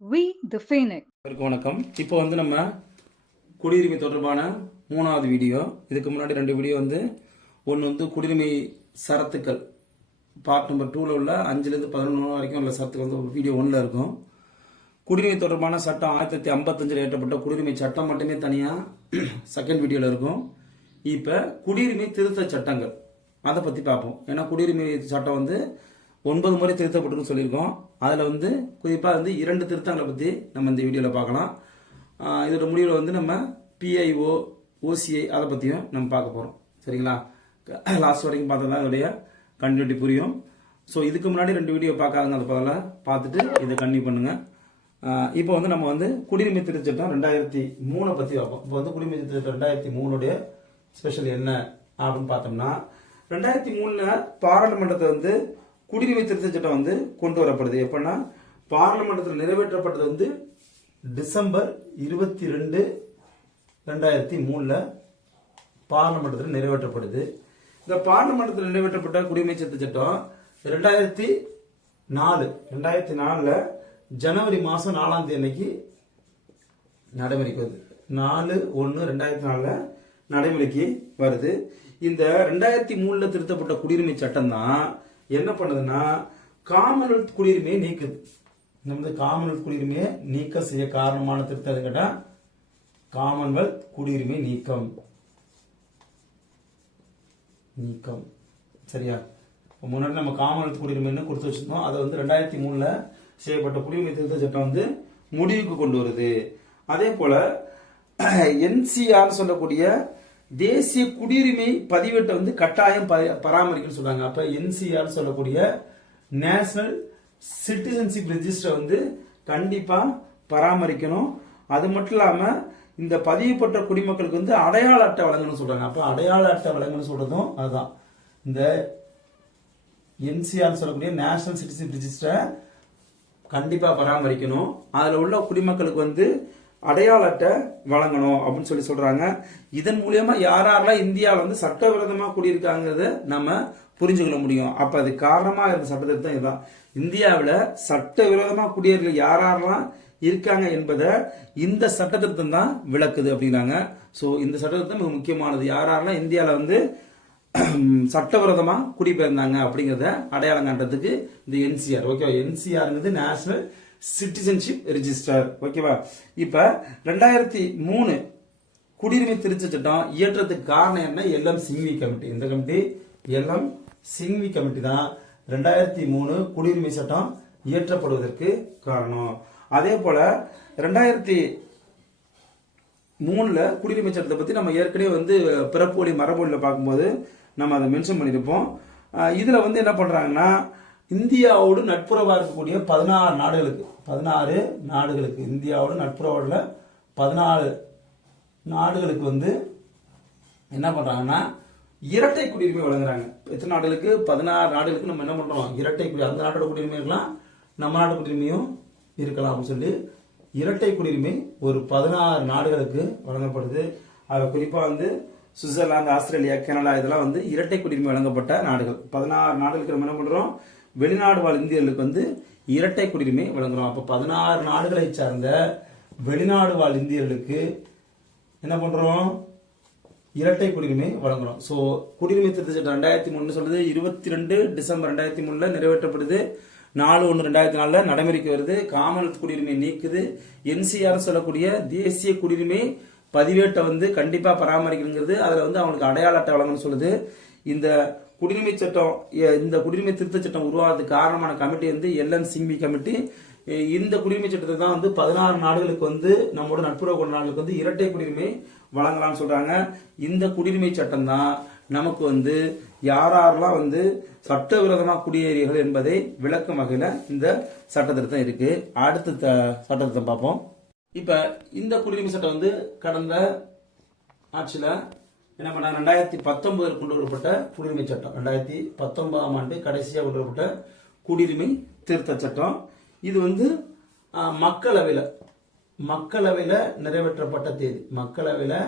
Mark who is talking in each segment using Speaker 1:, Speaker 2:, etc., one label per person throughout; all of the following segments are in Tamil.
Speaker 1: வி தி
Speaker 2: ஃபீனிக் வணக்கம். இப்போ வந்து நம்ம குடியுரிமை தொடர்பான மூணாவது வீடியோ. இதுக்கு முன்னாடி ரெண்டு வீடியோ வந்து ஒன்று வந்து குடியுரிமை சரத்துக்கள். பார்ட் நம்பர் டூவில் உள்ள அஞ்சுலேருந்து பதினொன்று வரைக்கும் உள்ள சரத்துக்கள் வந்து வீடியோ ஒன்றில் இருக்கும். குடியுரிமை தொடர்பான சட்டம் ஆயிரத்தி தொள்ளாயிரத்தி ஐம்பத்தஞ்சில் ஏற்றப்பட்ட குடியுரிமை சட்டம் மட்டுமே தனியாக செகண்ட் வீடியோவில் இருக்கும். இப்போ குடியுரிமை திருத்த சட்டங்கள். அதை பற்றி பார்ப்போம். ஏன்னா குடியுரிமை சட்டம் வந்து ஒன்பது முறை திருத்தப்பட்டுன்னு சொல்லியிருக்கோம். அதில் வந்து குறிப்பாக வந்து இரண்டு திருத்தங்களை பற்றி நம்ம இந்த வீடியோவில் பார்க்கலாம். இதோட முடிவில் வந்து நம்ம பிஐஓ ஓசிஐ அதை பற்றியும் நம்ம பார்க்க போகிறோம் சரிங்களா? லாஸ்ட் வரைக்கும் பார்த்தா தான் இதோடைய கண்டினியூட்டி புரியும். ஸோ இதுக்கு முன்னாடி ரெண்டு வீடியோ பார்க்காதுங்க அதை பதில் பார்த்துட்டு இதை கன்டினியூ பண்ணுங்கள் இப்போ வந்து நம்ம வந்து குடியுரிமை திருச்சட்டம் ரெண்டாயிரத்தி மூணை பற்றி பார்ப்போம். இப்போ வந்து குடியுரிமை திருச்சட்டம் ரெண்டாயிரத்தி மூணுடைய ஸ்பெஷல் என்ன அப்படின்னு பார்த்தோம்னா ரெண்டாயிரத்தி மூணில் பாராளுமன்றத்தை வந்து குடியுரிமை திருத்த சட்டம் வந்து கொண்டு வரப்படுது. எப்படின்னா பார்லமெண்டத்தில் நிறைவேற்றப்பட்டது வந்து டிசம்பர் இருபத்தி ரெண்டு ரெண்டாயிரத்தி மூணில் பார்லமெண்டத்தில் நிறைவேற்றப்படுது. இந்த பார்லமெண்டத்தில் நிறைவேற்றப்பட்ட குடியுரிமை திருத்த சட்டம் ரெண்டாயிரத்தி நாலு ரெண்டாயிரத்தி நாலில் ஜனவரி மாதம் நாலாம் தேதி அன்னைக்கு நடைமுறைக்கு வருது நாலு ஒன்று ரெண்டாயிரத்தி நாலில் நடைமுறைக்கு வருது. இந்த ரெண்டாயிரத்தி மூணில் திருத்தப்பட்ட குடியுரிமை சட்டம் தான் என்ன பண்ணுதுன்னா காமன்வெல்த் குடியுரிமையை நீக்குது. நம்ம காமன்வெல்த் குடியுரிமையை நீக்கம் செய்ய காரணமான திருத்தம் எதுன்னு கேட்டா காமன்வெல்த் குடியுரிமை நீக்கம். நீக்கம். சரியா? முன்னாடி நம்ம காமன்வெல்த் குடியுரிமைன்னு கொடுத்து வச்சிருந்தோம். அதை வந்து ரெண்டாயிரத்தி மூணுல செய்யப்பட்ட குடியுரிமை திருத்த சட்டம் வந்து முடிவுக்கு கொண்டு வருது. அதே போல என்சிஆர் சொல்லக்கூடிய தேசிய குடியுரிமை பதிவேட்டை வந்து கட்டாயம் பராமரிக்கணும்னு சொல்றாங்க. அப்ப என்சிஆர் சொல்லக்கூடிய நேஷனல் சிட்டிசன்ஷிப் ரெஜிஸ்டர் வந்து கண்டிப்பா பராமரிக்கணும். அது மட்டும் இல்லாம இந்த பதிவு பெற்ற குடிமக்களுக்கு வந்து அடையாள அட்டை வழங்கணும்னு சொல்றாங்க. அப்ப அடையாள அட்டை வழங்கணும்னு சொல்றதும் அதுதான் இந்த என்சிஆர் சொல்லக்கூடிய நேஷனல் சிட்டிசன் ரெஜிஸ்டரை கண்டிப்பா பராமரிக்கணும். அதுல உள்ள குடிமக்களுக்கு வந்து அடையாள அட்டை வழங்கணும் அப்படின்னு சொல்லி சொல்றாங்க. இதன் மூலியமா யாரெல்லாம் இந்தியாவில் வந்து சட்டவிரோதமாக கூடியிருக்காங்கிறத நம்ம புரிஞ்சுக்கொள்ள முடியும். அப்ப அது காரணமாக இருந்த சட்டத்திட்டம் இதுதான். இந்தியாவில் சட்டவிரோதமாக குடியேறிகள் யார் யாரெல்லாம் இருக்காங்க என்பதை இந்த சட்டத்திட்டம் தான் விளக்குது அப்படிங்கிறாங்க. ஸோ இந்த சட்டத்திட்டம் மிக முக்கியமானது. யாரெல்லாம் இந்தியாவில் வந்து சட்டவிரோதமாக குடிபெயர்ந்தாங்க அப்படிங்கிறத அடையாளம் காட்டுறதுக்கு இந்த என்சிஆர். ஓகேவா என்சிஆர்ங்கிறது நேஷனல் சிட்டிசன்ஷிப் ரிஜிஸ்டர் ஓகேவா இப்ப ரெண்டாயிரத்தி மூணு குடியுரிமை திருத்த சட்டம் இயற்றத்துக்கு காரணம் என்ன? LM Singhvi committee. இந்த கமிட்டி? எல்எம் சிங்வி கமிட்டி தான் ரெண்டாயிரத்தி மூணு குடியுரிமை சட்டம் இயற்றப்படுவதற்கு காரணம். அதே போல ரெண்டாயிரத்தி மூணுல குடியுரிமை சட்டத்தை பத்தி நம்ம ஏற்கனவே வந்து பிறப்பு வழி மரபொழியில பார்க்கும்போது நம்ம அதை மென்ஷன் பண்ணியிருப்போம். இதில் இதுல வந்து என்ன பண்றாங்கன்னா இந்தியாவோடு நட்புறவா இருக்கக்கூடிய பதினாறு நாடுகளுக்கு பதினாறு நாடுகளுக்கு இந்தியாவோட நட்புறவோட பதினாலு நாடுகளுக்கு வந்து என்ன பண்ணுறாங்கன்னா இரட்டை குடியுரிமை வழங்குறாங்க. எத்தனை நாடுகளுக்கு? பதினாறு நாடுகளுக்கு நம்ம என்ன பண்ணுறோம் இரட்டை குடி அந்த நாட்டோட குடியுரிமை இருக்கலாம் நம்ம நாட்டு குடியுரிமையும் இருக்கலாம் அப்படின்னு சொல்லி இரட்டை குடியுரிமை ஒரு பதினாறு நாடுகளுக்கு வழங்கப்படுது. அது குறிப்பாக வந்து சுவிட்சர்லாந்து ஆஸ்திரேலியா கனடா இதெல்லாம் வந்து இரட்டை குடியுரிமை வழங்கப்பட்ட நாடுகள். பதினாறு நாடுகளுக்கு நம்ம என்ன பண்ணுறோம் வெளிநாடு வாழ் இந்தியர்களுக்கு வந்து இரட்டை குடியுரிமை வழங்குறோம் அப்போ பதினாறு நாடுகளை சார்ந்த வெளிநாடு வாழ் இந்தியர்களுக்கு என்ன பண்ணுறோம் இரட்டை குடியுரிமை வழங்குறோம் ஸோ குடியுரிமை திருத்த சட்டம் ரெண்டாயிரத்தி மூணு சொல்றது இருபத்தி ரெண்டு டிசம்பர் ரெண்டாயிரத்தி மூணுல நிறைவேற்றப்படுது. நாலு ஒன்று ரெண்டாயிரத்தி நாலில் நடைமுறைக்கு வருது. காமன்வெல்த் குடியுரிமை நீக்குது. என்சிஆர் சொல்லக்கூடிய தேசிய குடியுரிமை பதிவேட்டை வந்து கண்டிப்பாக பராமரிக்கணுங்கிறது அதில் வந்து அவங்களுக்கு அடையாள அட்டை வழங்கணும்னு சொல்லுது. இந்த குடியுரிமை சட்டம் இந்த குடியுரிமை திருத்த சட்டம் உருவாகிறதுக்கு காரணமான கமிட்டி வந்து எல்என் சிங்வி கமிட்டி. இந்த குடியுரிமை சட்டத்தை தான் வந்து பதினாறு நாடுகளுக்கு வந்து நம்மளோட நட்புறவு கொண்ட நாடுகளுக்கு வந்து இரட்டை குடியுரிமை வழங்கலாம்னு சொல்றாங்க. இந்த குடியுரிமை சட்டம் தான் நமக்கு வந்து யாரெல்லாம் வந்து சட்டவிரோதமாக குடியேறியர்கள் என்பதை விளக்கும் வகையில இந்த சட்டத்திருத்தம் இருக்கு. அடுத்த சட்டத்திருத்தம் பார்ப்போம். இப்ப இந்த குடியுரிமை சட்டம் வந்து கடந்த ஆட்சியில என்ன பண்ணாங்க ரெண்டாயிரத்தி பத்தொன்பதில் கொண்டு வரப்பட்ட குடியுரிமை சட்டம் ரெண்டாயிரத்தி பத்தொன்பதாம் ஆண்டு கடைசியாக கொண்டு வரப்பட்ட குடியுரிமை திருத்த சட்டம். இது வந்து மக்களவையில் மக்களவையில் நிறைவேற்றப்பட்ட தேதி மக்களவையில்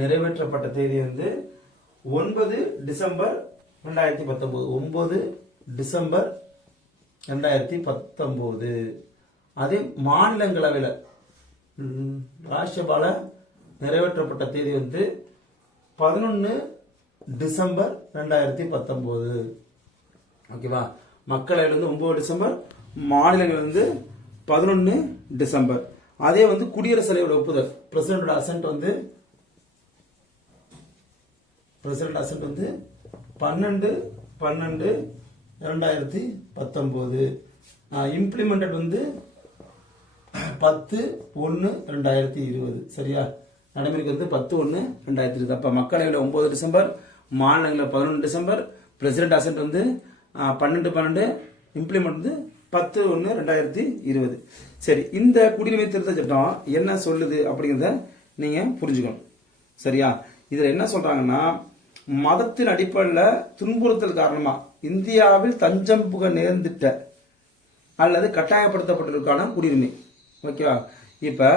Speaker 2: நிறைவேற்றப்பட்ட தேதி வந்து ஒன்பது டிசம்பர் ரெண்டாயிரத்தி பத்தொன்பது. ஒன்பது டிசம்பர் ரெண்டாயிரத்தி பத்தொம்போது அதே மாநிலங்களவையில் ராஜ்யபால ராஜ்யசபால நிறைவேற்றப்பட்ட தேதி வந்து பதினொன்று டிசம்பர் ரெண்டாயிரத்தி பத்தொம்போது. ஓகேவா மக்களவையில் வந்து ஒன்பது டிசம்பர் மாநிலங்கள் வந்து பதினொன்று டிசம்பர். அதே வந்து குடியரசுத் தலைவரோட ஒப்புதல். பிரசிடண்டோட அசன்ட் வந்து பிரசிடண்ட் அசன்ட் வந்து பன்னெண்டு பன்னெண்டு ரெண்டாயிரத்தி பத்தொம்போது. இம்ப்ளிமெண்டட் வந்து பத்து ஒன்று ரெண்டாயிரத்தி இருபது. சரியா? நடைமுறைக்கு வந்து பத்து ஒன்று ரெண்டாயிரத்தி இருபது. அப்போ மக்களவையில் ஒம்பது டிசம்பர் மாநிலங்களில் பதினொன்று டிசம்பர் பிரசிடென்ட் அசன்ட் வந்து பன்னெண்டு பன்னெண்டு இம்ப்ளிமெண்ட் வந்து பத்து ஒன்று ரெண்டாயிரத்தி இருபது. சரி இந்த குடியுரிமை திருத்த சட்டம் என்ன சொல்லுது அப்படிங்கிறத நீங்கள் புரிஞ்சுக்கணும். சரியா? இதில் என்ன சொல்கிறாங்கன்னா மதத்தின் அடிப்படையில் துன்புறுத்தல் காரணமாக இந்தியாவில் தஞ்சம் புக நேர்ந்திட்ட அல்லது கட்டாயப்படுத்தப்பட்டிருக்கான குடியுரிமை. ஓகேவா? இப்போ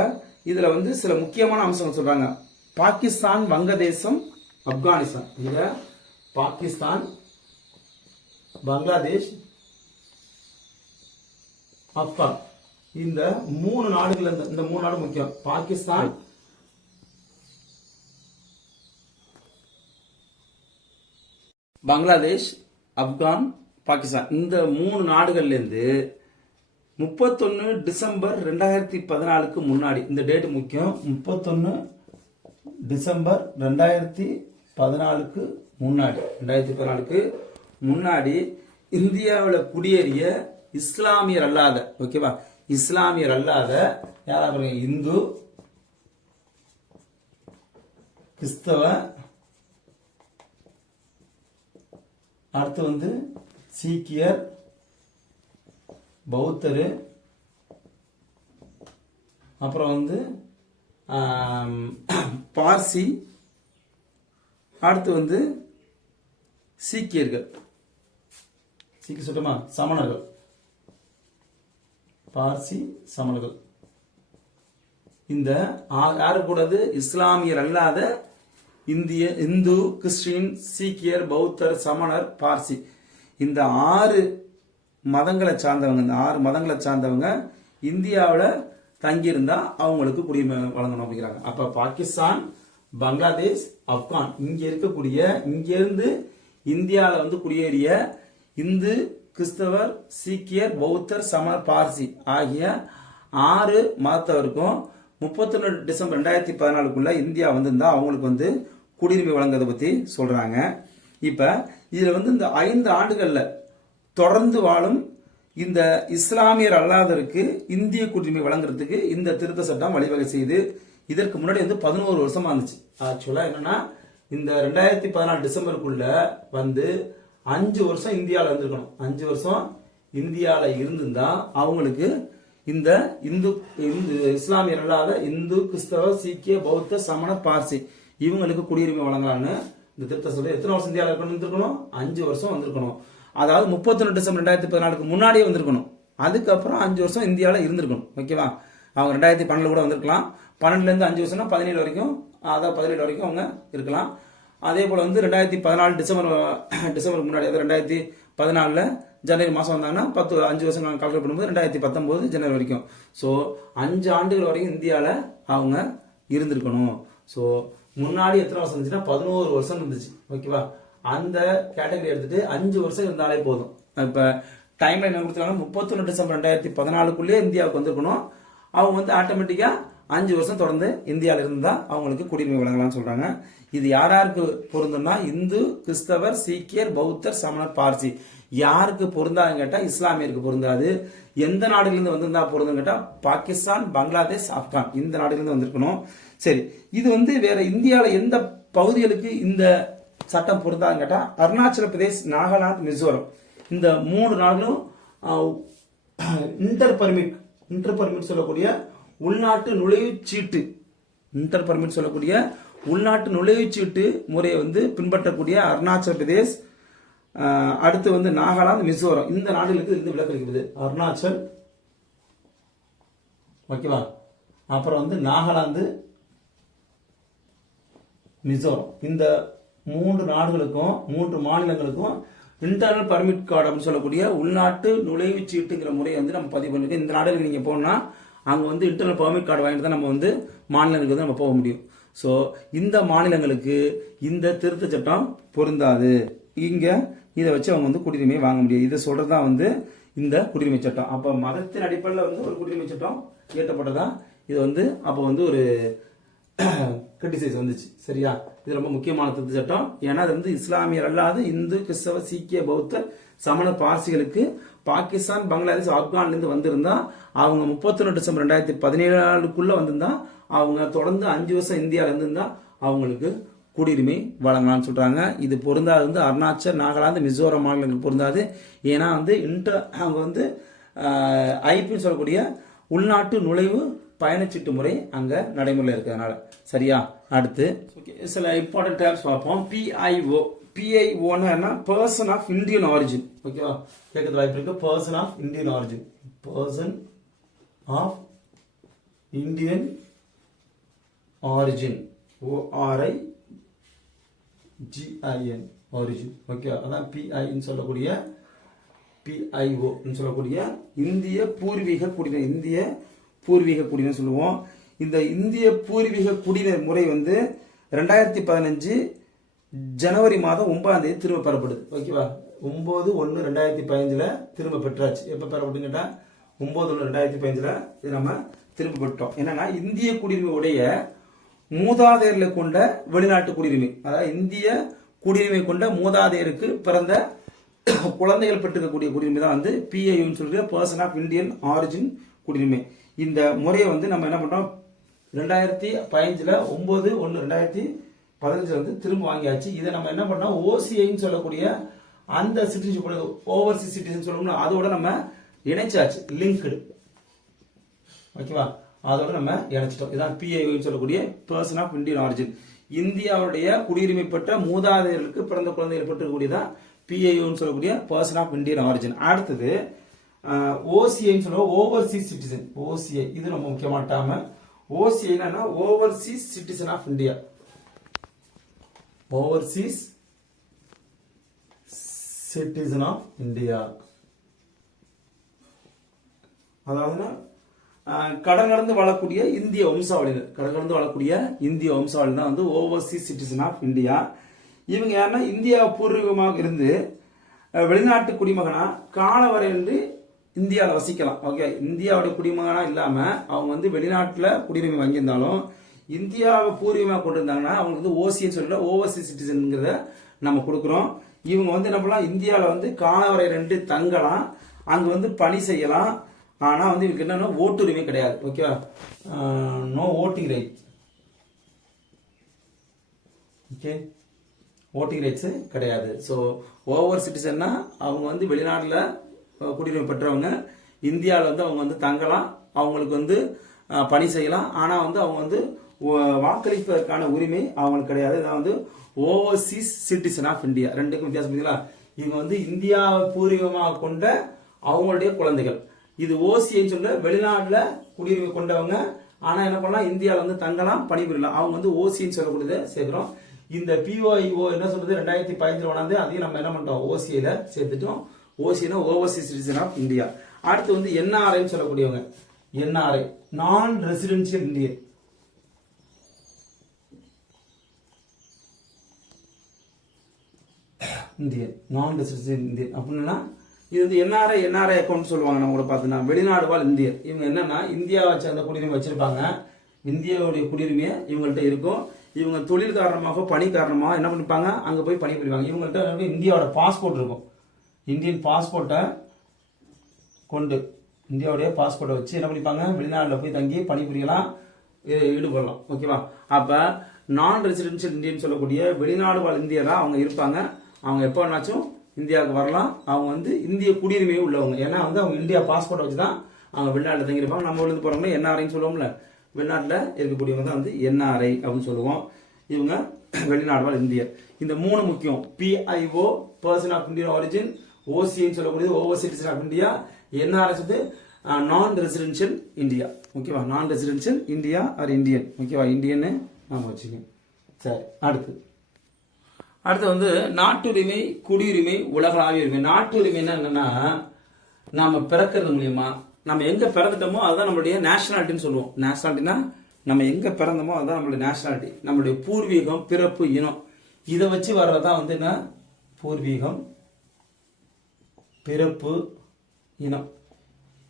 Speaker 2: இதுல வந்து சில முக்கியமான அம்சங்கள் சொல்றாங்க. பாகிஸ்தான் வங்கதேசம் ஆப்கானிஸ்தான். இதுல பாகிஸ்தான் பங்களாதேஷ் ஆப்கான் இந்த மூணு நாடுகள் இந்த- இந்த மூணு நாடு முக்கியம். பாகிஸ்தான் பங்களாதேஷ் ஆப்கான் பாகிஸ்தான். இந்த மூணு நாடுகள்ல முப்பத்தொன்று முப்பத்தொன்னு டிசம்பர் ரெண்டாயிரத்தி பதினாலுக்கு முன்னாடி. இந்த டேட் முக்கியம். முப்பத்தொன்னு டிசம்பர் ரெண்டாயிரத்தி பதினாலுக்கு முன்னாடி. ரெண்டாயிரத்தி பதினாலுக்கு முன்னாடி இந்தியாவில் குடியேறிய இஸ்லாமியர் அல்லாத ஓகேவா இஸ்லாமியர் அல்லாத யாராவது இந்து கிறிஸ்தவ அடுத்து வந்து சீக்கியர் பௌத்தர் அப்புறம் வந்து பார்சி அடுத்து வந்து சீக்கியர்கள். சீக்கிய சொல்லட்டுமா சமணர்கள். பார்சி சமணர்கள். இந்த ஆ- யாரு கூடாது? இஸ்லாமியர் அல்லாத இந்திய இந்து கிறிஸ்டின் சீக்கியர் பௌத்தர் சமணர் பார்சி. இந்த ஆறு மதங்களை சார்ந்தவங்க இந்த ஆறு மதங்களை சார்ந்தவங்க இந்தியாவில் தங்கியிருந்தா அவங்களுக்கு குடியுரிமை வழங்கணும் அப்படிங்கிறாங்க. அப்ப பாகிஸ்தான் பங்களாதேஷ் ஆப்கான் இங்க இருக்கக்கூடிய இங்கிருந்து இந்தியாவில் வந்து குடியேறிய இந்து கிறிஸ்தவர் சீக்கியர் பௌத்தர் சமர் பார்சி ஆகிய ஆறு மதத்தவருக்கும் முப்பத்தொன்னு டிசம்பர் ரெண்டாயிரத்தி பதினாலுக்குள்ள இந்தியா வந்திருந்தா அவங்களுக்கு வந்து குடியுரிமை வழங்குறதை பத்தி சொல்றாங்க. இப்ப இதுல வந்து இந்த ஐந்து ஆண்டுகள்ல தொடர்ந்து வாழும் இந்த இஸ்லாமியர் அல்லாதருக்கு இந்திய குடியுரிமை வழங்குறதுக்கு இந்த திருத்த சட்டம் வழிவகை செய்து இதற்கு முன்னாடி வந்து பதினோரு வருஷமா இருந்துச்சு. ஆக்சுவலா என்னன்னா இந்த ரெண்டாயிரத்தி பதினாலு டிசம்பருக்குள்ள வந்து அஞ்சு வருஷம் இந்தியாவில் இருந்திருக்கணும். அஞ்சு வருஷம் இந்தியாவில் இருந்திருந்தா அவங்களுக்கு இந்த இந்து இந்து இஸ்லாமியர் அல்லாத இந்து கிறிஸ்தவ சீக்கிய பௌத்த சமண பார்சி இவங்களுக்கு குடியுரிமை வழங்கலான்னு இந்த திருத்த சட்டம் எத்தனை வருஷம் இந்தியாவில் இருக்கணும் இருந்திருக்கணும்? அஞ்சு வருஷம் வந்திருக்கணும். அதாவது முப்பத்தொன்று டிசம்பர் ரெண்டாயிரத்தி பதினாலுக்கு முன்னாடியே வந்திருக்கணும். அதுக்கப்புறம் அஞ்சு வருஷம் இந்தியாவில் இருந்திருக்கணும். ஓகேவா? அவங்க ரெண்டாயிரத்தி பன்னெண்டு கூட வந்திருக்கலாம். பன்னெண்டுலேருந்து அஞ்சு வருஷம்னா பதினேழு வரைக்கும் அதாவது பதினேழு வரைக்கும் அவங்க இருக்கலாம். அதே போல் வந்து ரெண்டாயிரத்தி பதினாலு டிசம்பர் டிசம்பருக்கு முன்னாடி அதாவது ரெண்டாயிரத்தி பதினாலில் ஜனவரி மாதம் வந்தாங்கன்னா பத்து அஞ்சு வருஷம் நாங்கள் கால்குலேட் பண்ணும்போது ரெண்டாயிரத்தி பத்தொம்போது ஜனவரி வரைக்கும். ஸோ அஞ்சு ஆண்டுகள் வரைக்கும் இந்தியாவில் அவங்க இருந்திருக்கணும். ஸோ முன்னாடி எத்தனை வருஷம் இருந்துச்சுன்னா பதினோரு வருஷம் இருந்துச்சு. ஓகேவா? அந்த கேட்டகரி எடுத்துட்டு அஞ்சு வருஷம் இருந்தாலே போதும். இப்போ டைம் என்ன கொடுத்துருக்காங்க முப்பத்தொன்று டிசம்பர் ரெண்டாயிரத்தி பதினாலுக்குள்ளேயே இந்தியாவுக்கு வந்திருக்கணும். அவங்க வந்து ஆட்டோமேட்டிக்காக அஞ்சு வருஷம் தொடர்ந்து இந்தியாவில் இருந்தால் அவங்களுக்கு குடியுரிமை வழங்கலாம்னு சொல்கிறாங்க இது யார் யாருக்கு பொருந்தும்னா இந்து கிறிஸ்தவர் சீக்கியர் பௌத்தர் சமணர் பார்சி. யாருக்கு பொருந்தாதுன்னு கேட்டால் இஸ்லாமியருக்கு பொருந்தாது. எந்த நாடுலேருந்து வந்திருந்தா பொருந்துன்னு கேட்டால் பாகிஸ்தான் பங்களாதேஷ் ஆப்கான் இந்த நாடுலேருந்து வந்திருக்கணும். சரி இது வந்து வேற இந்தியாவில் எந்த பகுதிகளுக்கு இந்த சட்டம் பொருந்தாதுன்னு கேட்டால் அருணாச்சல பிரதேஷ் நாகாலாந்து மிசோரம். இந்த மூணு நாடுகளும் இன்டர் பர்மிட் இன்டர் பர்மிட் சொல்லக்கூடிய உள்நாட்டு நுழைவுச் சீட்டு இன்டர் பர்மிட் சொல்லக்கூடிய உள்நாட்டு நுழைவுச் சீட்டு முறையை வந்து பின்பற்றக்கூடிய அருணாச்சல பிரதேஷ் அடுத்து வந்து நாகாலாந்து மிசோரம். இந்த நாடுகளுக்கு இருந்து விலக்கு அருணாச்சல் ஓகேவா? அப்புறம் வந்து நாகாலாந்து மிசோரம். இந்த மூன்று நாடுகளுக்கும் மூன்று மாநிலங்களுக்கும் இன்டர்னல் பர்மிட் கார்டு அப்படின்னு சொல்லக்கூடிய உள்நாட்டு நுழைவுச்சீட்டுங்கிற முறையை வந்து நம்ம பதிவு பண்ணிருக்கோம். இந்த நாடுகளுக்கு நீங்க போனா அங்கே வந்து இன்டர்னல் பர்மிட் கார்டு வாங்கிட்டு தான் நம்ம வந்து மாநிலங்களுக்கு வந்து நம்ம போக முடியும். ஸோ இந்த மாநிலங்களுக்கு இந்த திருத்த சட்டம் பொருந்தாது. இங்கே இதை வச்சு அவங்க வந்து குடியுரிமையை வாங்க முடியாது. இதை சொல்கிறது தான் வந்து இந்த குடியுரிமை சட்டம். அப்போ மதத்தின் அடிப்படையில் வந்து ஒரு குடியுரிமை சட்டம் இயற்றப்பட்டதா? இது வந்து அப்போ வந்து ஒரு கிரிட்டிசைஸ் வந்துச்சு. சரியா? இது ரொம்ப முக்கியமான திருத்த சட்டம். ஏன்னா அது வந்து இஸ்லாமியர் அல்லாத இந்து கிறிஸ்தவ சீக்கிய பௌத்த சமண பார்சிகளுக்கு பாகிஸ்தான் பங்களாதேஷ் ஆப்கான்லேருந்து வந்திருந்தா அவங்க முப்பத்தி டிசம்பர் ரெண்டாயிரத்தி பதினேழுக்குள்ளே வந்திருந்தா அவங்க தொடர்ந்து அஞ்சு வருஷம் இந்தியாவிலேருந்து இருந்திருந்தா அவங்களுக்கு குடியுரிமை வழங்கலாம்னு சொல்கிறாங்க இது பொருந்தாது வந்து அருணாச்சல் நாகாலாந்து மிசோரம் மாநிலங்களுக்கு பொருந்தாது. ஏன்னா வந்து இன்டர் அவங்க வந்து ஐபின்னு சொல்லக்கூடிய உள்நாட்டு நுழைவு பயணச்சீட்டு முறை அங்கே நடைமுறையில் இருக்கிறதுனால. சரியா? அடுத்து ஓகே சில இம்பார்ட்டன்ட் டேப்ஸ் பார்ப்போம். பிஐஓ பிஐஓன்னா என்ன பர்சன் ஆஃப் இந்தியன் ஆரிஜின் ஓகேவா கேட்கறது வாய்ப்பு இருக்கு. Person of Indian origin person of Indian origin ORI GIN origin okay அதான் பிஐன்னு சொல்லக்கூடிய பிஐஓன்னு சொல்லக்கூடிய இந்திய பூர்வீக குடியினர் இந்திய பூர்வீக குடியினர் சொல்லுவோம். இந்த இந்திய பூர்வீக குடிநீர் முறை வந்து ரெண்டாயிரத்தி பதினஞ்சு ஜனவரி மாதம் ஒன்பதாம் தேதி திரும்ப பெறப்படுது. ஓகேவா? ஒன்பது ஒன்று ரெண்டாயிரத்தி பதினஞ்சில் திரும்ப பெற்றாச்சு. எப்போ பெறப்பட்டுன்னு கேட்டால் ஒன்பது ஒன்று ரெண்டாயிரத்தி பதினஞ்சில் இது நம்ம திரும்ப பெற்றோம். என்னன்னா இந்திய குடியுரிமை உடைய மூதாதையர்களை கொண்ட வெளிநாட்டு குடியுரிமை அதாவது இந்திய குடியுரிமை கொண்ட மூதாதையருக்கு பிறந்த குழந்தைகள் பெற்றிருக்கக்கூடிய குடியுரிமை தான் வந்து பிஏயுன்னு சொல்கிற பர்சன் ஆஃப் இந்தியன் ஆரிஜின் குடியுரிமை. இந்த முறையை வந்து நம்ம என்ன பண்ணுறோம் ரெண்டாயிரத்தி பதினஞ்சில் ஒம்பது ஒன்று ரெண்டாயிரத்தி பதினஞ்சில் வந்து திரும்ப வாங்கியாச்சு. இதை நம்ம என்ன பண்ணோம்? ஓசிஐன்னு சொல்லக்கூடிய அந்த சிட்டிசன் ஓவர்சீஸ் சிட்டிசன் சொல்லணும்னா அதோட நம்ம இணைச்சாச்சு. லிங்க்டு ஓகேவா? அதோட நம்ம இணைச்சிட்டோம். இதான் பிஐன்னு சொல்லக்கூடிய பர்சன் ஆஃப் இந்தியன் ஆரிஜின் இந்தியாவுடைய குடியுரிமை பெற்ற மூதாதையர்களுக்கு பிறந்த குழந்தைகள் பெற்றக்கூடியதான் பிஐன்னு சொல்லக்கூடிய பர்சன் ஆஃப் இந்தியன் ஆரிஜின் அடுத்தது ஓசிஐன்னு சொல்லுவோம் ஓவர்சீஸ் சிட்டிசன் ஓசிஐ இது ரொம்ப முக்கியமான ஓசி என்னன்னா overseas citizen of India overseas citizen of India அதாவதுன்னா அஹ், கடந்து வாழக்கூடிய இந்திய வம்சாவளிகள் கடகடந்து கடந்து வாழக்கூடிய இந்திய வம்சாவளி தான் வந்து ஓவர்சீஸ் சிட்டிசன் ஆஃப் இந்தியா இவங்க யாருன்னா இந்தியா பூர்வீகமாக இருந்து வெளிநாட்டு குடிமகனா காலவரையின்றி இந்தியாவில் வசிக்கலாம். ஓகே இந்தியாவுடைய குடிமகனாக இல்லாமல் அவங்க வந்து வெளிநாட்டில் குடியுரிமை வாங்கியிருந்தாலும் இந்தியாவை பூர்வீகமாக கொண்டு இருந்தாங்கன்னா அவங்க வந்து ஓசின்னு சொல்லிட்டு ஓவர்சீஸ் சிட்டிசனுங்கிறத நம்ம கொடுக்குறோம். இவங்க வந்து என்ன பண்ணலாம்? இந்தியாவில் வந்து காலவரை ரெண்டு தங்கலாம். அங்கே வந்து பணி செய்யலாம். ஆனால் வந்து இவங்களுக்கு என்னென்னா ஓட்டுரிமை கிடையாது. ஓகேவா no voting right okay voting rights கிடையாது. ஸோ ஓவர் சிட்டிசன்னா அவங்க வந்து வெளிநாட்டில் குடியுரிமை பெற்றவங்க இந்தியாவில் வந்து அவங்க வந்து தங்கலாம் அவங்களுக்கு வந்து பணி செய்யலாம். ஆனால் வந்து அவங்க வந்து வாக்களிப்பதற்கான உரிமை அவங்களுக்கு கிடையாது. இதான் வந்து ஓவர்சீஸ் சிட்டிசன் ஆஃப் இந்தியா ரெண்டுக்கும் வித்தியாசம் பார்த்தீங்களா இவங்க வந்து இந்தியா பூர்வீகமாக கொண்ட அவங்களுடைய குழந்தைகள். இது ஓசின்னு சொல்ல வெளிநாட்டில் குடியுரிமை கொண்டவங்க. ஆனால் என்ன பண்ணலாம்? இந்தியாவில் வந்து தங்கலாம் பணிபுரியலாம். அவங்க வந்து ஓசின்னு சொல்லக்கூடியதை சேர்க்கிறோம். இந்த பிஓஐஓ என்ன சொல்றது? ரெண்டாயிரத்தி பதினஞ்சு ஒன்றாந்தே அதையும் நம்ம என்ன பண்ணிட்டோம்? ஓசியில சேர்த்துட்டோம். ஓசினா ஓவர்சீஸ் சிட்டிசன் ஆஃப் இந்தியா அடுத்து வந்து என்ஆர்ஐன்னு சொல்லக்கூடியவங்க. NRI non residential Indian Indian non residential Indian அப்படின்னா இது வந்து என்ஆர்ஐ என்ஆர்ஐ அக்கௌண்ட் சொல்லுவாங்க. நம்ம கூட பார்த்தீங்கன்னா வெளிநாடு வாழ் இந்தியர். இவங்க என்னன்னா இந்தியாவை சேர்ந்த குடியுரிமை வச்சிருப்பாங்க. இந்தியாவுடைய குடியுரிமையை இவங்கள்ட்ட இருக்கும். இவங்க தொழில் காரணமாக பணி காரணமாக என்ன பண்ணிப்பாங்க? அங்கே போய் பணி புரிவாங்க இவங்கள்ட்ட இந்தியாவோட பாஸ்போர்ட் இருக்கும். இந்தியன் பாஸ்போர்ட்டை கொண்டு இந்தியாவுடைய பாஸ்போர்ட்டை வச்சு என்ன பண்ணிப்பாங்க? வெளிநாட்டில் போய் தங்கி பணிபுரியலாம் ஈடுபடலாம். ஓகேவா? அப்போ நான் ரெசிடென்ஷியல் இந்தியன் சொல்லக்கூடிய வெளிநாடு வாழ் இந்தியராக அவங்க இருப்பாங்க. அவங்க எப்போ வேணாச்சும் இந்தியாவுக்கு வரலாம். அவங்க வந்து இந்திய குடியுரிமை உள்ளவங்க. ஏன்னா வந்து அவங்க இந்தியா பாஸ்போர்ட்டை வச்சு தான் அவங்க வெளிநாட்டில் தங்கியிருப்பாங்க. நம்ம ஊர்ல இருந்து போறவங்க என்ஆர்ஐன்னு சொல்லுவோம்ல. வெளிநாட்டில் இருக்கக்கூடியவங்க தான் வந்து என்ஆர்ஐ அப்படின்னு சொல்லுவோம். இவங்க வெளிநாடு வாழ் இந்தியர். இந்த மூணு முக்கியம். PIO person of Indian origin ஓசின்னு சொல்லக்கூடியது over citizen of India. NRS வந்து நான் ரெசிடென்ஷியல் இந்தியா. ஓகேவா? நான் ரெசிடென்ஷியல் இந்தியா ஆர் இந்தியன் ஓகேவா? இந்தியன்னு நாம வச்சுக்கோங்க சரி அடுத்து. அடுத்து வந்து நாட்டுரிமை குடியுரிமை உலகளாவிய உரிமை. நாட்டுரிமைன்னா என்னன்னா நாம பிறக்கிறது மூலியமா நம்ம எங்க பிறந்துட்டோமோ அதுதான் நம்மளுடைய நேஷனாலிட்டின்னு சொல்லுவோம். நேஷனாலிட்டினா நம்ம எங்க பிறந்தோமோ அதுதான் நம்மளுடைய நேஷனாலிட்டி நம்மளுடைய பூர்வீகம் பிறப்பு இனம். இதை வச்சு வர்றதுதான் வந்து என்ன? பூர்வீகம் பிறப்பு இனம்.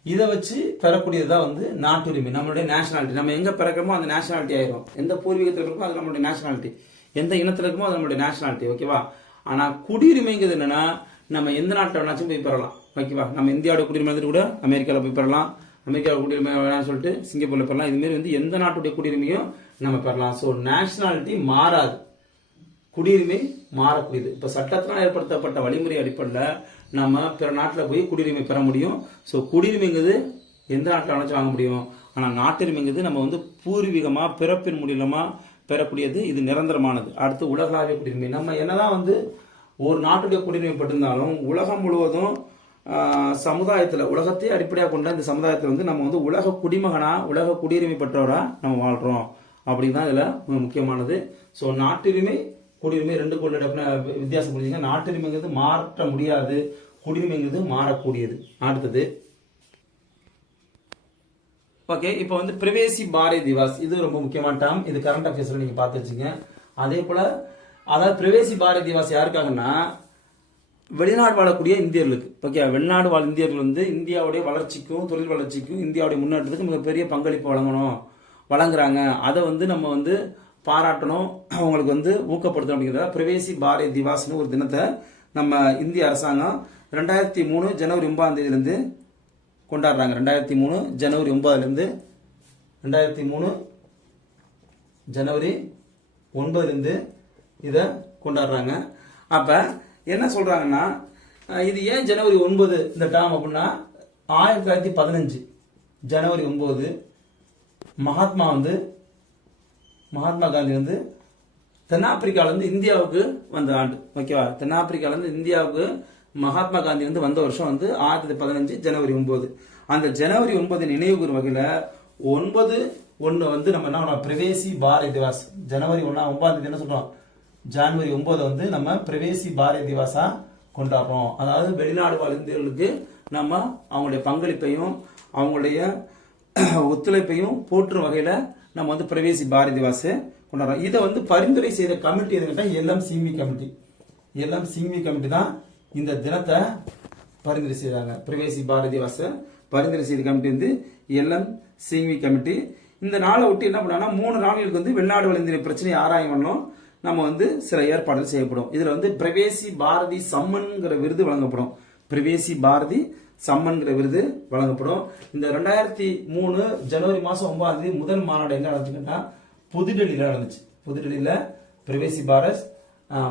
Speaker 2: இதை வச்சு பெறக்கூடியதுதான் வந்து நாட்டுரிமை நம்மளுடைய நேஷனாலிட்டி நம்ம எங்க பிறக்கிறோமோ அந்த நேஷனாலிட்டி ஆயிரும். எந்த பூர்வீகத்தில் இருக்கோ அது நம்மளுடைய நேஷனாலிட்டி எந்த இனத்துல இருக்கமோ அது நம்மளுடைய நேஷனாலிட்டி ஓகேவா ஆனா குடியுரிமைங்கிறது என்னன்னா நம்ம எந்த நாட்டில் வேணாச்சும் போய் பெறலாம் ஓகேவா நம்ம இந்தியாவோட குடியுரிமை வந்துட்டு கூட அமெரிக்காவில் போய் பெறலாம். அமெரிக்காவோட குடியுரிமை வேணாம்னு சொல்லிட்டு சிங்கப்பூர்ல பெறலாம். இது மாதிரி வந்து எந்த நாட்டுடைய குடியுரிமையும் நம்ம பெறலாம். ஸோ நேஷனாலிட்டி மாறாது. குடியுரிமை மாறக்கூடியது. இப்போ சட்டத்தினால் ஏற்படுத்தப்பட்ட வழிமுறை அடிப்படையில் நம்ம பிற நாட்டில் போய் குடியுரிமை பெற முடியும். ஸோ குடியுரிமைங்கிறது எந்த நாட்டில் வேணாச்சும் வாங்க முடியும்? ஆனால் நாட்டுரிமைங்கிறது நம்ம வந்து பூர்வீகமாக பிறப்பின் மூலியமாக பெறக்கூடியது இது நிரந்தரமானது. அடுத்து உலகளாவிய குடியுரிமை. நம்ம என்னதான் வந்து ஒரு நாட்டுடைய குடியுரிமை பெற்றிருந்தாலும் உலகம் முழுவதும் சமுதாயத்தில் உலகத்தை அடிப்படையாக கொண்ட இந்த சமுதாயத்தில் வந்து நம்ம வந்து உலக குடிமகனாக உலக குடியுரிமை பெற்றவராக நம்ம வாழ்கிறோம் அப்படின்னு தான் இதில் முக்கியமானது. ஸோ நாட்டுரிமை குடியுரிமை ரெண்டு கொள்ள வித்தியாசம் புரிஞ்சுங்க. நாட்டுரிமைங்கிறது மாற்ற முடியாது. குடியுரிமைங்கிறது மாறக்கூடியது. அடுத்தது. ஓகே இப்போ வந்து பிரவேசி பாரதி திவாஸ். இது ரொம்ப முக்கியமான டேம் இது கரண்ட் அஃபேர்ஸ்ல நீங்க பார்த்து வச்சுங்க. அதே போல அதாவது பிரவேசி பாரதி திவாஸ் யாருக்காகன்னா வெளிநாடு வாழக்கூடிய இந்தியர்களுக்கு. ஓகே வெளிநாடு வாழ் இந்தியர்கள் வந்து இந்தியாவுடைய வளர்ச்சிக்கும் தொழில் வளர்ச்சிக்கும் இந்தியாவுடைய முன்னேற்றத்துக்கு மிகப்பெரிய பங்களிப்பு வழங்கணும் வழங்குறாங்க. அதை வந்து நம்ம வந்து பாராட்டணும். அவங்களுக்கு வந்து ஊக்கப்படுத்தணும் அப்படிங்கிறத பிரவேசி பாரதி திவாஸ்னு ஒரு தினத்தை நம்ம இந்திய அரசாங்கம் ரெண்டாயிரத்தி மூணு ஜனவரி ஒன்பதாம் தேதியிலேருந்து கொண்டாடுறாங்க. ரெண்டாயிரத்தி மூணு ஜனவரி ஒன்பதுலேருந்து ரெண்டாயிரத்தி மூணு ஜனவரி ஒன்பதுலேருந்து இதை கொண்டாடுறாங்க. அப்போ என்ன சொல்கிறாங்கன்னா இது ஏன் ஜனவரி ஒன்பது இந்த டேம் அப்படின்னா ஆயிரத்தி தொள்ளாயிரத்தி பதினஞ்சு ஜனவரி ஒன்பது மகாத்மா வந்து மகாத்மா காந்தி வந்து தென்னாப்பிரிக்காவிலேருந்து இந்தியாவுக்கு வந்த ஆண்டு ஓகேவா? தென்னாப்பிரிக்காவிலேருந்து இந்தியாவுக்கு மகாத்மா காந்தி வந்து வந்த வருஷம் வந்து ஆயிரத்தி பதினஞ்சு ஜனவரி ஒன்பது. அந்த ஜனவரி ஒன்பது நினைவு வகையில் ஒன்பது ஒன்று வந்து நம்ம என்ன பண்ணோம் பிரவேசி பாரதி திவாஸ். ஜனவரி ஒன்றா ஒன்பதாம் தேதி என்ன சொல்றோம்? ஜனவரி ஒன்பது வந்து நம்ம பிரவேசி பாரதி திவாஸாக கொண்டாடுறோம். அதாவது வெளிநாடு வாழ் இந்தியர்களுக்கு நம்ம அவங்களுடைய பங்களிப்பையும் அவங்களுடைய ஒத்துழைப்பையும் போற்றும் வகையில் நம்ம வந்து பிரவேசி பாரதி கொண்டாடுறோம். இதை வந்து பரிந்துரை செய்த committee எதுக்கிட்ட LM Singhvi committee. LM Singhvi committee தான் இந்த தினத்தை பரிந்துரை செய்தாங்க பிரவேசி பாரதி பரிந்துரை செய்த கமிட்டி வந்து எல்எம் சிங்வி கமிட்டி. இந்த நாளை விட்டு என்ன பண்ணாங்கன்னா மூணு நாள்களுக்கு வந்து வெளிநாடு வழிந்தின பிரச்சனையை ஆராயம் பண்ணோம் நம்ம வந்து சில ஏற்பாடுகள் செய்யப்படும். இதில் வந்து பிரவேசி பாரதி சம்மன்கிற விருது வழங்கப்படும். பிரவேசி பாரதி சம்மன்கிற விருது வழங்கப்படும். இந்த ரெண்டாயிரத்தி மூணு ஜனவரி மாதம் ஒன்பதாம் தேதி முதல் மாநாடு எங்கே நடந்துச்சுன்னா புதுடெல்லியில் நடந்துச்சு. புதுடெல்லியில் பிரவேசி பாரஸ்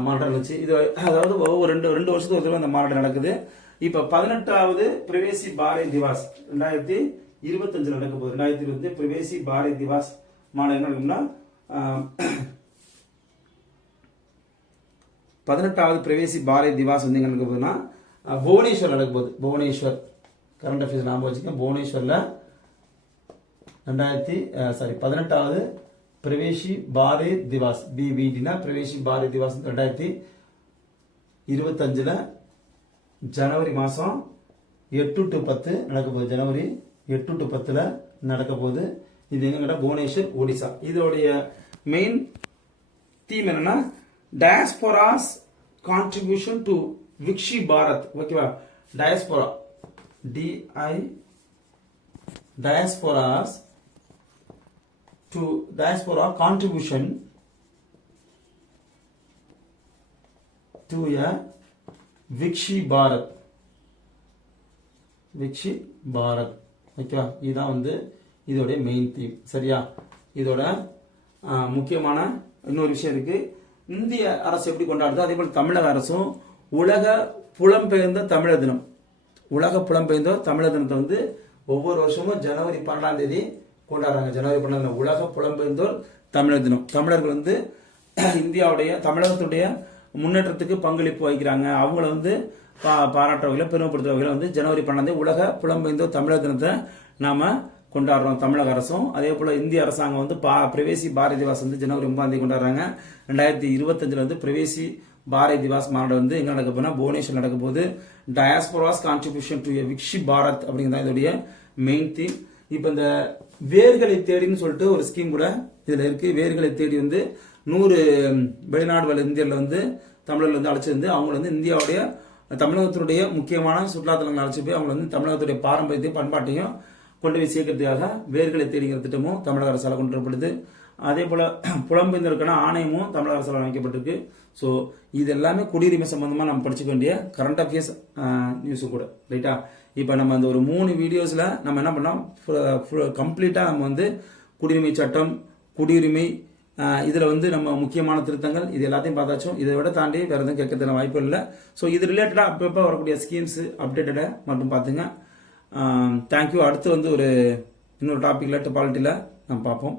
Speaker 2: மாநாடு நடந்துச்சு. இது அதாவது ஒவ்வொரு ரெண்டு ரெண்டு வருஷத்துக்கு ஒரு தடவை இந்த மாநாடு நடக்குது. இப்போ பதினெட்டாவது பிரவேசி பாரதி திவாஸ் ரெண்டாயிரத்தி இருபத்தஞ்சில் நடக்க போகுது. ரெண்டாயிரத்தி இருபத்தி பிரவேசி பாரதி திவாஸ் மாநாடு என்ன நடக்கும்னா பதினெட்டாவது பிரவேசி பாரதி திவாஸ் வந்து எங்க நடக்க போகுதுன்னா புவனேஸ்வர் நடக்க போகுது புவனேஸ்வர் கரண்ட் அஃபேர்ஸ் ஞாபகம் வச்சுக்கேன் புவனேஸ்வரில் ரெண்டாயிரத்தி சாரி பதினெட்டாவது பிரவேஷி பாரதி திவாஸ் பிபிடினா பிரவேஷி பாரதி திவாஸ் ரெண்டாயிரத்தி இருபத்தஞ்சில் ஜனவரி மாதம் எட்டு டு பத்து நடக்க போகுது. ஜனவரி எட்டு டு பத்தில் நடக்க போகுது. இது கேட்டால் புவனேஸ்வர் ஒடிசா. இதோடைய மெயின் தீம் என்னன்னா diaspora's contribution to Viksit Bharat ஓகேவா diaspora DI diaspora's to diaspora contribution to a Viksit Bharat Viksit Bharat ஓகேவா இதுதான் வந்து இதோடைய மெயின் தீம் சரியா இதோட முக்கியமான இன்னொரு விஷயம் இருக்கு இந்திய அரசு எப்படி கொண்டாடுதோ அதே போல தமிழக அரசும் உலக புலம்பெயர்ந்த தமிழர் தினம். உலக புலம்பெயர்ந்தோர் தமிழர் தினத்தை வந்து ஒவ்வொரு வருஷமும் ஜனவரி பன்னெண்டாம் தேதி கொண்டாடுறாங்க. ஜனவரி பன்னெண்டாம் உலக புலம்பெயர்ந்தோர் தமிழர் தினம். தமிழர்கள் வந்து இந்தியாவுடைய தமிழகத்துடைய முன்னேற்றத்துக்கு பங்களிப்பு வகிக்கிறாங்க. அவங்கள வந்து பா பாராட்டுற வகையில் பெருமைப்படுத்துகிற வகையில் வந்து ஜனவரி பன்னெண்டாம் தேதி உலக புலம்பெயர்ந்தோர் தமிழர் தினத்தை நாம் கொண்டாடுறோம். தமிழக அரசும் அதே போல் இந்திய அரசாங்கம் வந்து பா பிரவேசி பாரதி வந்து ஜனவரி ஒன்பதாம் தேதி கொண்டாடுறாங்க. ரெண்டாயிரத்தி இருபத்தஞ்சில் வந்து பிரவேசி பாரத் திவாஸ் மாநாடு வந்து எங்க நடக்க போனா புவனேஸ்வர் நடக்க போகுது. Diaspora's contribution to Viksit Bharat அப்படிங்கிறது இதோடைய மெயின் தீம் இப்போ இந்த வேர்களை தேடின்னு சொல்லிட்டு ஒரு ஸ்கீம் கூட இதுல இருக்கு. வேர்களை தேடி வந்து நூறு வெளிநாடு வாழ் இந்தியர்ல வந்து தமிழர்ல வந்து அழைச்சி வந்து அவங்க வந்து இந்தியாவுடைய தமிழகத்தினுடைய முக்கியமான சுற்றுலாத்தலங்கள் அழைச்சி போய் அவங்க வந்து தமிழகத்துடைய பாரம்பரியத்தையும் பண்பாட்டையும் கொண்டு போய் சேர்க்கறதுக்காக வேர்களை தேடிங்கிற திட்டமும் தமிழக அரசால் கொண்டு வரப்படுது. அதே போல் புலம்பெயர்ந்திருக்கான ஆணையமும் தமிழக அரசால் அமைக்கப்பட்டிருக்கு. ஸோ இது எல்லாமே குடியுரிமை சம்மந்தமாக நம்ம படிச்சுக்க வேண்டிய கரண்ட் அஃபேர்ஸ் நியூஸும் கூட. ரைட்டா இப்போ நம்ம அந்த ஒரு மூணு வீடியோஸில் நம்ம என்ன பண்ணோம்? கம்ப்ளீட்டாக நம்ம வந்து குடியுரிமை சட்டம் குடியுரிமை இதில் வந்து நம்ம முக்கியமான திருத்தங்கள் இது எல்லாத்தையும் பார்த்தாச்சும். இதை விட தாண்டி வேறு எதுவும் கேட்கறதுன வாய்ப்பு இல்லை. ஸோ இது ரிலேட்டடாக அப்பப்போ வரக்கூடிய ஸ்கீம்ஸ் அப்டேட்டடை மட்டும் பார்த்துங்க. தேங்க்யூ அடுத்து வந்து ஒரு இன்னொரு டாபிக்ல டெபாலிட்டியில் நம்ம பார்ப்போம்.